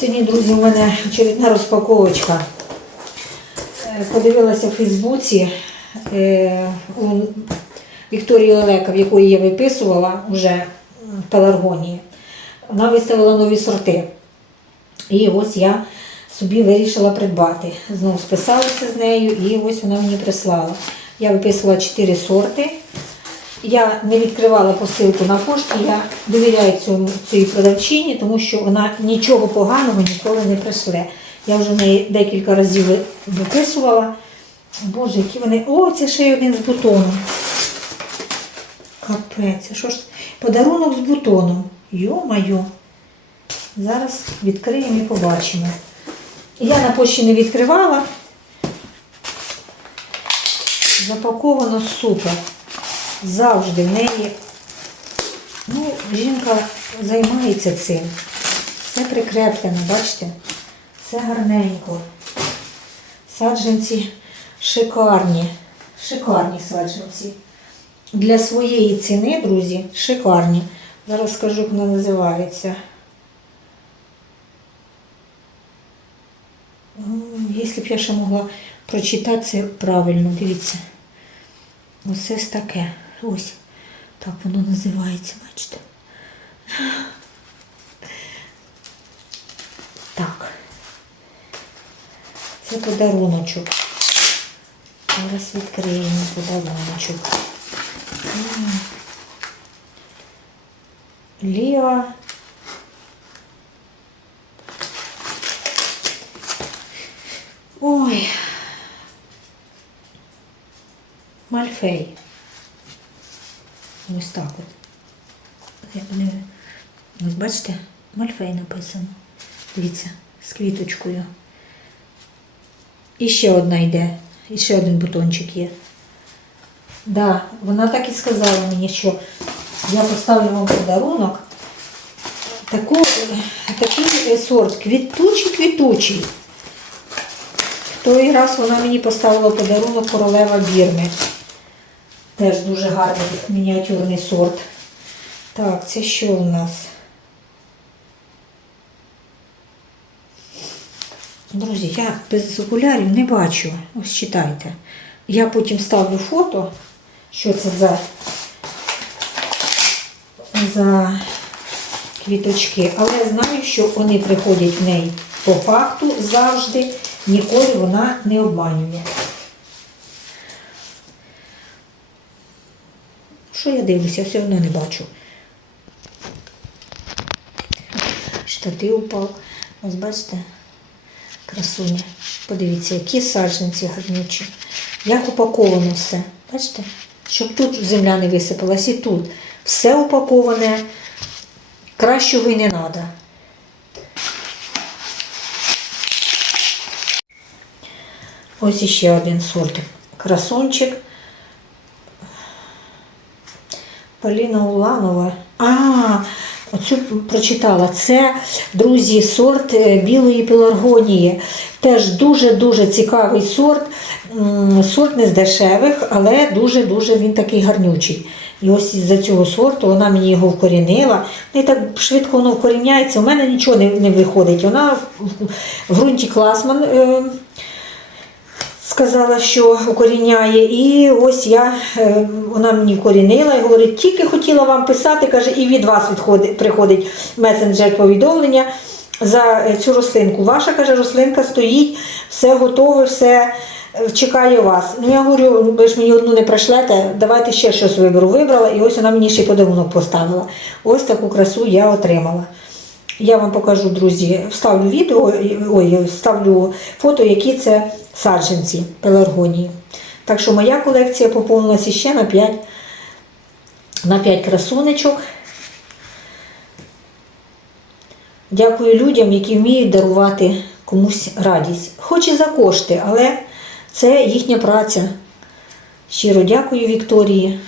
Сьогодні, друзі, у мене очередна розпаковочка. Е, Подивилася в Фейсбуці е, у Вікторії Олека, в якої я виписувала вже м, пеларгонії. Вона виставила нові сорти. І ось я собі вирішила придбати. Знову списалася з нею і ось вона мені прислала. Я виписувала 4 сорти. Я не відкривала посилку на пошті, я довіряю цьому, цій продавчині, тому що вона нічого поганого ніколи не прийшле. Я вже в неї декілька разів виписувала. Боже, які вони. О, це ще й один з бутоном. Капець, що ж? Подарунок з бутоном. Йо-майо. Зараз відкриємо і побачимо. Я на пошті не відкривала. Запаковано супер. Завжди в неї. Ну, жінка займається цим. Все прикреплено, бачите? Все гарненько. Саджанці шикарні. Шикарні саджанці. Для своєї ціни, друзі, шикарні. Зараз скажу, як вона називається. Якщо б я ще могла прочитати це правильно, дивіться. Оце ж таке. Ось. Так воно називається, бачите. Так. Це подаруночок. Зараз відкриємо подаруночок. М. Ліа. Ой. Мальфей. Ось так от. Ось бачите, Мальфей написано. Дивіться, з квіточкою. І ще одна йде. І ще один бутончик є. Да, вона так і сказала мені, що я поставлю вам подарунок. Таку, такий е, сорт квітучий-квітучий. Той раз вона мені поставила подарунок королева Бірми. Теж дуже гарний мініатюрний сорт. Так, це що у нас? Друзі, я без окулярів не бачу. Ось читайте. Я потім ставлю фото, що це за, за квіточки, але знаю, що вони приходять в неї по факту завжди, ніколи вона не обманює. Що я дивлюся, все одно не бачу. Штатив упав. Ось бачите, красуня. Подивіться, які саджанці гарнючі. Як упаковано все. Бачите? Щоб тут земля не висипалась і тут. Все упаковане. Кращого і не треба. Ось іще один сорт. Красунчик. Поліна Уланова. А, оцю прочитала. Це, друзі, сорт е, білої пеларгонії. Теж дуже-дуже цікавий сорт. Сорт не з дешевих, але дуже-дуже він такий гарнючий. І ось із-за цього сорту вона мені його вкорінила. І так швидко воно вкоріняється. У мене нічого не, не виходить. Вона в, в ґрунті класман. Е, сказала, що укоріняє. І ось я, е, вона мені вкорінила і говорить, тільки хотіла вам писати, каже, і від вас відходить, приходить месенджер повідомлення за е, цю рослинку. Ваша каже, рослинка стоїть, все готове, все е, чекає вас. Ну я говорю, ви ж мені одну не пришлете, давайте ще щось виберу. Вибрала, і ось вона мені ще подарунок поставила. Ось таку красу я отримала. Я вам покажу, друзі, вставлю відео, ой, вставлю фото, які це саджанці пеларгонії. Так що моя колекція поповнилася ще на 5, на 5 красунечок. Дякую людям, які вміють дарувати комусь радість. Хоч і за кошти, але це їхня праця. Щиро дякую Вікторії.